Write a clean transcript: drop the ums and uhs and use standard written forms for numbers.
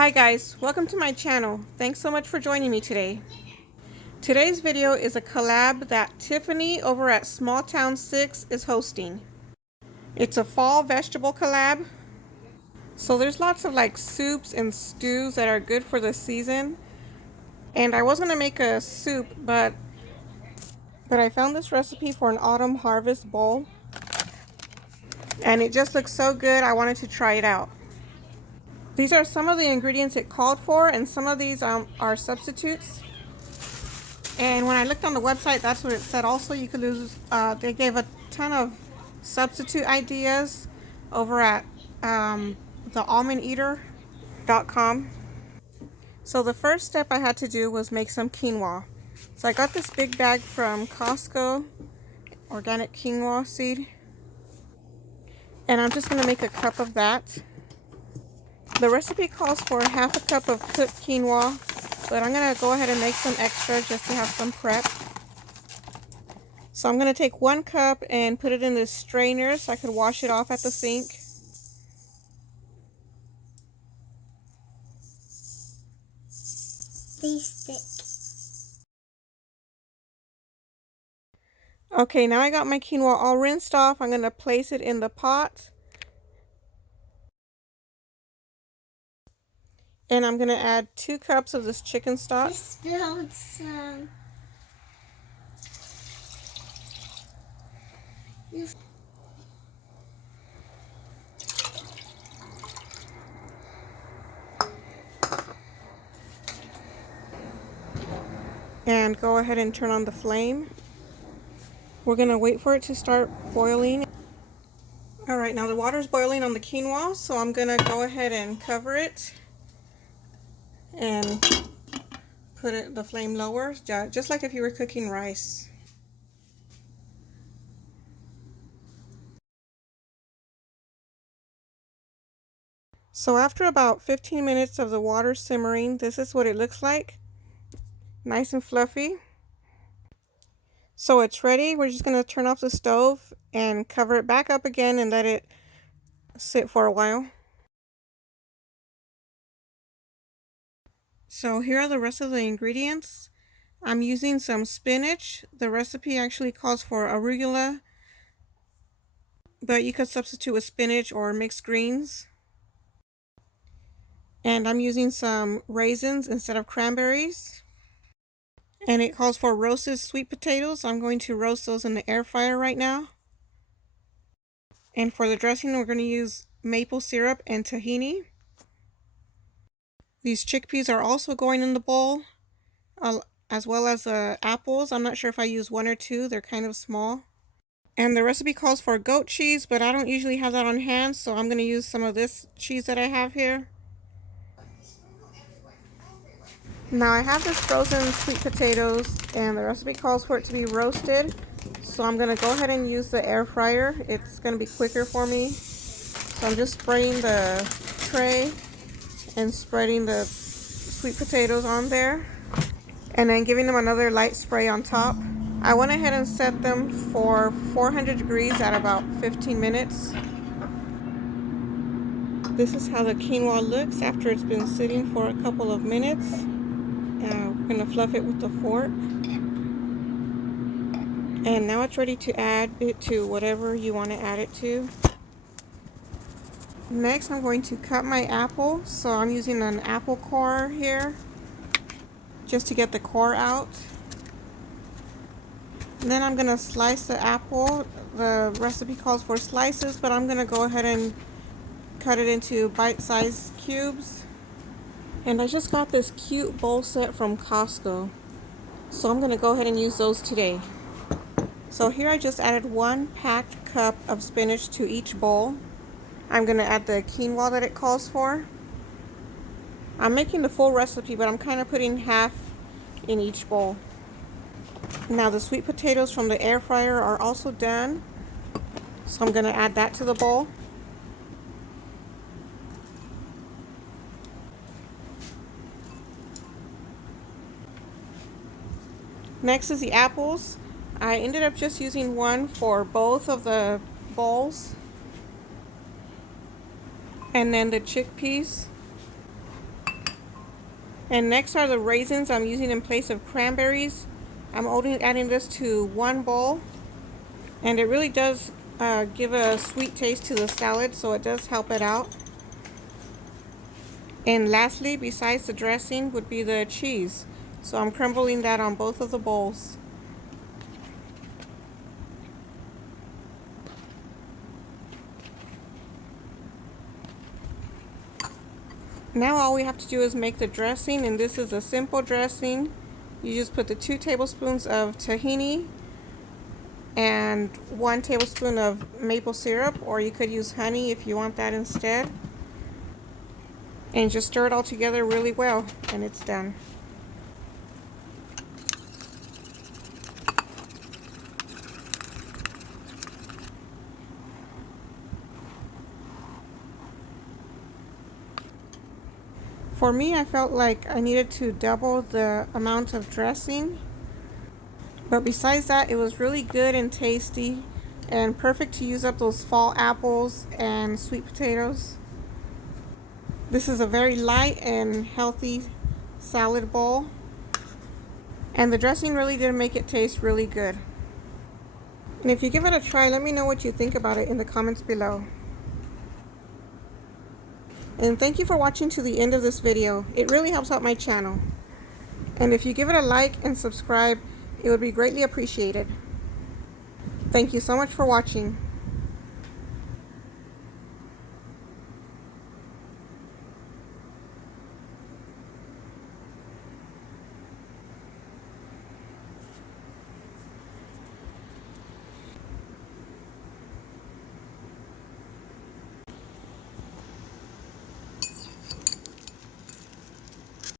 Hi guys, welcome to my channel. Thanks so much for joining me today. Today's video is a collab that Tiffany over at Small Town 6 is hosting. It's a fall vegetable collab. So there's lots of like soups and stews that are good for the season. And I was gonna make a soup, but I found this recipe for an autumn harvest bowl. And it just looks so good, I wanted to try it out. These are some of the ingredients it called for, and some of these are substitutes. And when I looked on the website, that's what it said. Also, you could use, they gave a ton of substitute ideas over at thealmondeater.com. So the first step I had to do was make some quinoa. So I got this big bag from Costco, organic quinoa seed. And I'm just going to make a cup of that. The recipe calls for half a cup of cooked quinoa, but I'm going to go ahead and make some extra just to have some prep. So I'm going to take 1 cup and put it in this strainer so I could wash it off at the sink. They stick. Okay, now I got my quinoa all rinsed off. I'm going to place it in the pot. And I'm going to add 2 cups of this chicken stock. I spilled some. And go ahead and turn on the flame. We're going to wait for it to start boiling. Alright, now the water's boiling on the quinoa, so I'm going to go ahead and cover it and put the flame lower, just like if you were cooking rice. So after about 15 minutes of the water simmering, this is what it looks like. Nice and fluffy. So it's ready. We're just going to turn off the stove and cover it back up again and let it sit for a while. So here are the rest of the ingredients. I'm using some spinach. The recipe actually calls for arugula, but you could substitute with spinach or mixed greens. And I'm using some raisins instead of cranberries. And it calls for roasted sweet potatoes. I'm going to roast those in the air fryer right now. And for the dressing, we're going to use maple syrup and tahini. These chickpeas are also going in the bowl, as well as the apples. I'm not sure if I use 1 or 2. They're kind of small. And the recipe calls for goat cheese, but I don't usually have that on hand, so I'm going to use some of this cheese that I have here. Now I have this frozen sweet potatoes, and the recipe calls for it to be roasted. So I'm going to go ahead and use the air fryer. It's going to be quicker for me. So I'm just spraying the tray and spreading the sweet potatoes on there. And then giving them another light spray on top. I went ahead and set them for 400 degrees at about 15 minutes. This is how the quinoa looks after it's been sitting for a couple of minutes. We're going to fluff it with the fork. And now it's ready to add it to whatever you want to add it to. Next, I'm going to cut my apple. So I'm using an apple core here, just to get the core out. And then I'm going to slice the apple. The recipe calls for slices, but I'm going to go ahead and cut it into bite-sized cubes. And I just got this cute bowl set from Costco, so I'm going to go ahead and use those today. So here I just added 1 packed cup of spinach to each bowl. I'm going to add the quinoa that it calls for. I'm making the full recipe, but I'm kind of putting half in each bowl. Now the sweet potatoes from the air fryer are also done, so I'm going to add that to the bowl. Next is the apples. I ended up just using 1 for both of the bowls. And then the chickpeas. And next are the raisins I'm using in place of cranberries. I'm only adding this to one bowl, and it really does give a sweet taste to the salad, so it does help it out. And lastly, besides the dressing, would be the cheese. So I'm crumbling that on both of the bowls. Now all we have to do is make the dressing, and this is a simple dressing. You just put the 2 tablespoons of tahini and 1 tablespoon of maple syrup, or you could use honey if you want that instead. And just stir it all together really well, and it's done. For me, I felt like I needed to double the amount of dressing. But besides that, it was really good and tasty and perfect to use up those fall apples and sweet potatoes. This is a very light and healthy salad bowl. And the dressing really did make it taste really good. And if you give it a try, let me know what you think about it in the comments below. And thank you for watching to the end of this video. It really helps out my channel. And if you give it a like and subscribe, it would be greatly appreciated. Thank you so much for watching.